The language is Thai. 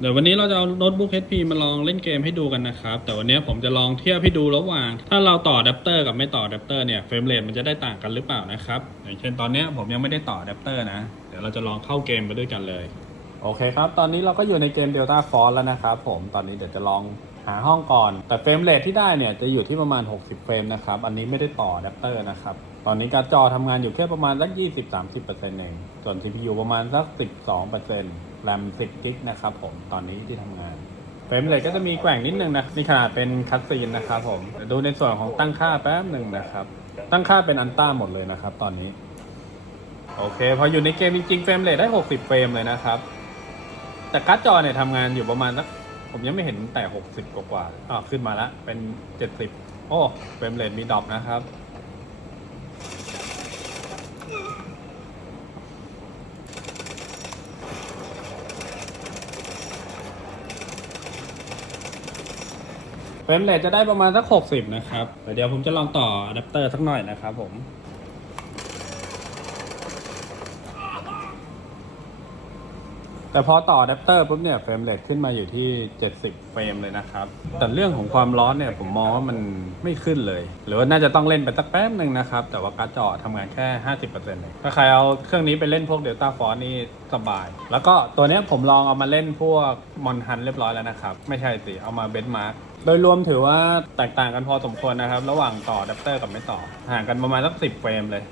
เดี๋ยววันนี้เราจะเอาโน้ตบุ๊ก HP มาลองเล่นเกมให้ดูกันนะครับ แต่วันนี้ผมจะลองเทียบให้ดูระหว่าง ถ้าเราต่ออะแดปเตอร์กับไม่ต่ออะแดปเตอร์เนี่ยเฟรมเรทมันจะได้ต่างกันหรือเปล่านะครับ อย่างเช่นตอนนี้ผมยังไม่ได้ต่ออะแดปเตอร์นะ เดี๋ยวเราจะลองเข้าเกมไปด้วยกันเลย โอเคครับ ตอนนี้เราก็อยู่ในเกม Delta Force แล้วนะครับผม ตอนนี้เดี๋ยวจะลอง หาห้องก่อน แต่เฟรมเรทที่ได้เนี่ยจะอยู่ที่ประมาณ 60 เฟรมนะครับ อันนี้ไม่ได้ต่ออะแดปเตอร์นะครับ ตอนนี้การ์ดจอทำงานอยู่แค่ประมาณสัก 20-30%เองส่วน CPU ประมาณสัก 12%แรม10กิกนะครับผม ตอนนี้ที่ทำงานเฟรมเรทก็จะมีแกว่งนิดนึงนะนี่ขนาดเป็นคัตซีนนะครับผมเดี๋ยวดูในส่วนของตั้งค่าแป๊บหนึ่งนะครับ ตั้งค่าเป็นอันต้าหมดเลยนะครับ ตอนนี้ โอเค พออยู่ในเกมจริงๆเฟรมเรทได้ 60 เฟรมเลยนะครับ แต่การ์ดจอเนี่ยทำงานอยู่ประมาณสัก ผมยังไม่เห็นแต่ 60 กว่าๆอ่าขึ้นมาแล้ว เป็น 70 โอ้เฟรมเรทมีดรอปนะครับ เฟรมเรทจะได้ประมาณสัก 60 นะครับแต่เดี๋ยวผมจะลองต่ออะแดปเตอร์สักหน่อยนะครับผม แต่พอต่ออะแดปเตอร์ปุ๊บเนี่ยเฟรมเรทขึ้นมาอยู่ที่ 70 เฟรมเลยนะครับ แต่เรื่องของความร้อนเนี่ยผมมองว่ามันไม่ขึ้นเลย หรือว่าน่าจะต้องเล่นไปสักแป๊บหนึ่งนะครับ แต่ว่าการ์ดจอทำงานแค่ 50%เองถ้าใครเอาเครื่องนี้ไปเล่นพวก Delta Force นี่สบาย แล้วก็ตัวเนี้ยผมลองเอามาเล่นพวกมอนฮันเรียบร้อยแล้วนะครับ ไม่ใช่สิ เอามาเบนมาร์กโดยรวมถือว่าแตกต่างกันพอสมควรนะครับ ระหว่างต่ออะแดปเตอร์กับไม่ต่อ ห่างกันประมาณสัก10 เฟรมเลย